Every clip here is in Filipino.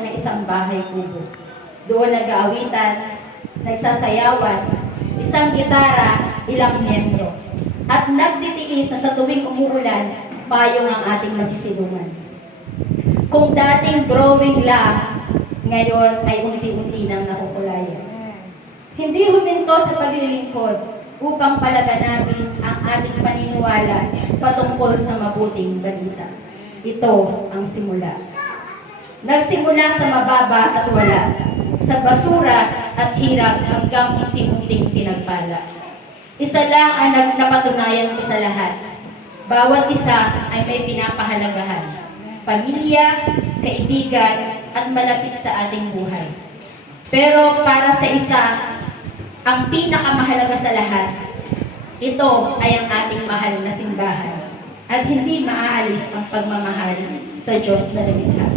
na isang bahay kubo. Doon nag-aawitan, nagsasayawan, isang gitara, ilang miyembro. At nagtitiis na sa tuwing umuulan, payong ang ating masisilungan. Kung dating drawing lang, ngayon ay unti-unti nang nakukulayan. Hindi huminto sa paglilingkod upang palaganapin ang ating paniniwala patungkol sa mabuting balita. Ito ang simula. Nagsimula sa mababa at wala, sa basura at hirap hanggang unti-unting pinagpala. Isa lang ang napatunayan ko sa lahat. Bawat isa ay may pinapahalagahan. Pamilya, kaibigan, at malapit sa ating buhay. Pero para sa isa, ang pinakamahalaga sa lahat, ito ay ang ating mahal na simbahan. At hindi maaalis ang pagmamahal sa Diyos na lumikha.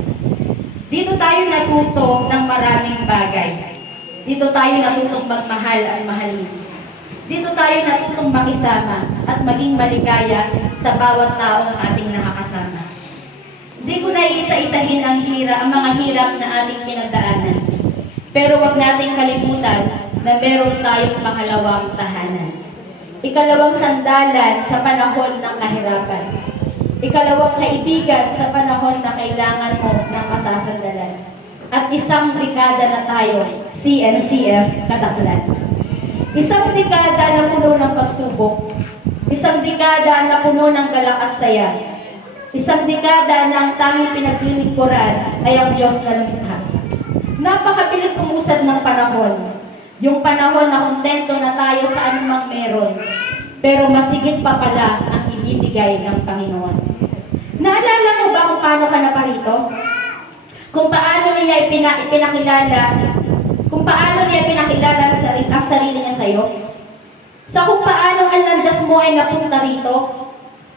Dito tayo natuto ng maraming bagay. Dito tayo natutong magmahal at mahalin. Dito tayo natutong makisama at maging maligaya sa bawat taong ating nakakasama. Hindi ko na iisa-isahin ang mga hirap na ating pinagdaanan. Pero wag nating kalimutan na meron tayong pangalawang tahanan. Ikalawang sandalan sa panahon ng kahirapan. Ikalawang kaibigan sa panahon na kailangan mo ng masasandalan. At isang dekada na tayo, CNCF Kadaklan. Isang dekada na puno ng pagsubok. Isang dekada na puno ng galak at saya. Isang dekada na ang tanging pinaglilingkuran ay ang Diyos na lumikha. Napakabilis umusad ng panahon. Yung panahon na kontento na tayo sa anumang meron. Pero masigit pa pala ang ibibigay ng Panginoon. Naalala mo ba kung paano ka naparito? Kung paano niya ipinakilala ang sarili niya sa'yo? Sa kung paano ang landas mo ay napunta rito?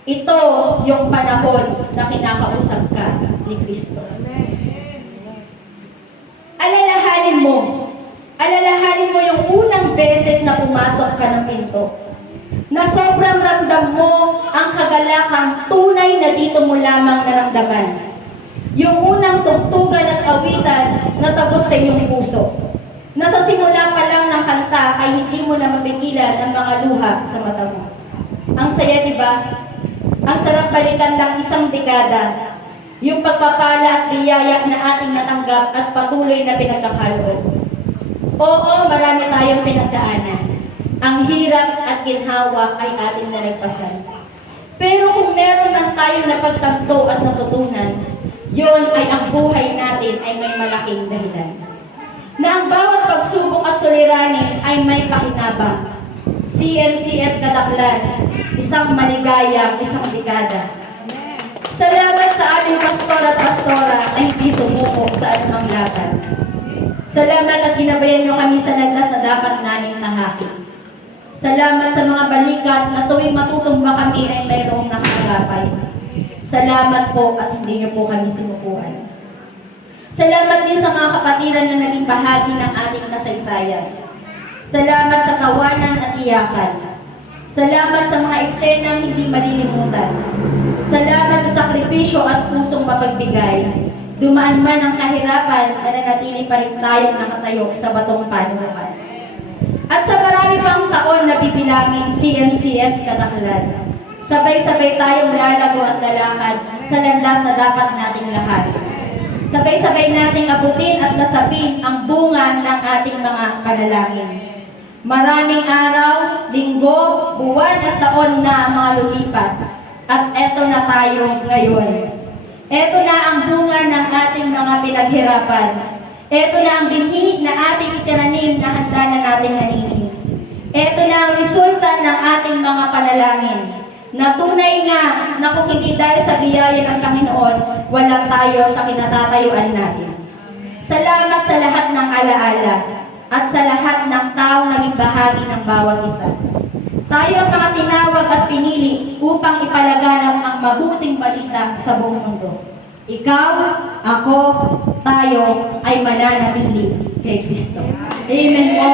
Ito yung panahon na kinakausap ka ni Kristo. Alalahanin mo yung unang beses na pumasok ka ng pinto. Na sobrang ramdam mo ang kagalakang tunay na dito mo lamang naramdaman. Yung unang tugtugan at awitan na tagos sa iyong puso. Na sa simula pa lang ng kanta ay hindi mo na mapigilan ang mga luha sa mata mo. Ang saya, di ba? Ang sarap balikan ng isang dekada. Yung pagpapala at biyaya na ating natanggap at patuloy na pinagkakaloob. Oo, marami tayong pinagdaanan. Ang hirap at ginhawa ay ating nalagpasan. Pero kung meron man tayong napagtanto at natutunan, yon ay ang buhay natin ay may malaking dahilan. Na ang bawat pagsubok at suliranin ay may pakinabang. CNCF Kadaklan, isang maligayang isang dekada. Salamat sa aming pastor at pastora na hindi sumuko sa anumang laban. Salamat at ginabayan niyo kami sa landas na dapat naming tahakin. Salamat sa mga balikat na tuwing matutumba kami ay mayroong nakaagapay. Salamat po at hindi niyo po kami sinukuan. Salamat din sa mga kapatiran na naging bahagi ng ating kasaysayan. Salamat sa tawanan at iyakan. Salamat sa mga eksenang hindi malilimutan. Salamat sa sakripisyo at pusong mapagbigay. Dumaan man ang kahirapan, nananatili pa rin tayong nakatayo sa batong panunukan. At sa marami pang taon na bibilangin CNCF Kadaklan, sabay-sabay tayong lalago at lalakad sa landas na dapat nating lahat. Sabay-sabay nating abutin at nasapin ang bunga ng ating mga panalangin. Maraming araw, linggo, buwan at taon na ang mga lumipas. At eto na tayo ngayon. Eto na ang bunga ng ating mga pinaghirapan. Eto na ang binhi na ating itinanim na handa na nating naningin. Eto na ang resulta ng ating mga panalangin. Na tunay nga na kung hindi dahil sa biyaya ng Panginoon, wala tayo sa kinatatayuan natin. Salamat sa lahat ng alaala at sa lahat ng taong naging bahagi ng bawat isa. Tayo ang mga tinawag at pinili upang ipalaganap ang mabuting balita sa buong mundo. Ikaw, ako, tayo ay mananatili kay Kristo. Amen po.